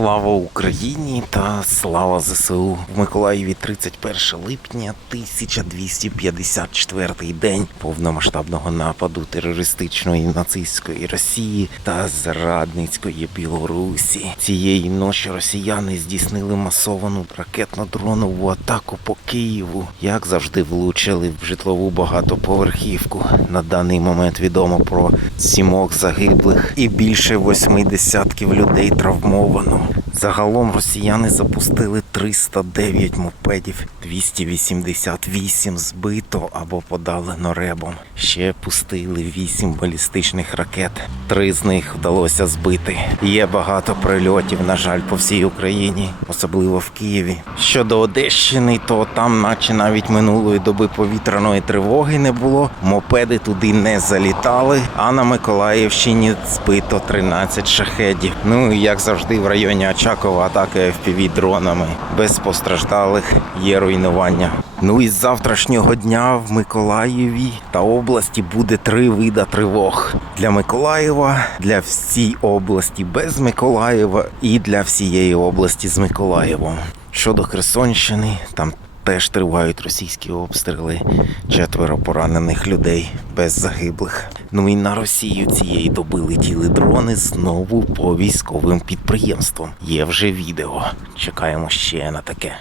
Слава Україні та слава ЗСУ в Миколаєві 31 липня 1254 день повномасштабного нападу терористичної нацистської Росії та зрадницької Білорусі. Цієї ночі росіяни здійснили масовану ракетно-дронову атаку по Києву. Як завжди, влучили в житлову багатоповерхівку. На даний момент відомо про сімох загиблих і більше восьми десятків людей травмовано. Загалом росіяни запустили 309 мопедів, 288 збито або подалено ребом. Ще пустили 8 балістичних ракет. Три з них вдалося збити. Є багато прильотів, на жаль, по всій Україні, особливо в Києві. Щодо Одещини, то там, наче навіть минулої доби повітряної тривоги не було. Мопеди туди не залітали. А на Миколаївщині збито 13 шахедів. Ну і як завжди, в районі Очакова атака FPV дронами. Без постраждалих є руйнування. Ну і з завтрашнього дня в Миколаєві та області буде три вида тривог для Миколаєва, для всій області без Миколаєва і для всієї області з Миколаєвом. Щодо Херсонщини, там теж тривають російські обстріли, четверо поранених людей без загиблих. Ну і на Росію цієї доби летіли дрони знову по військовим підприємствам. Є вже відео. Чекаємо ще на таке.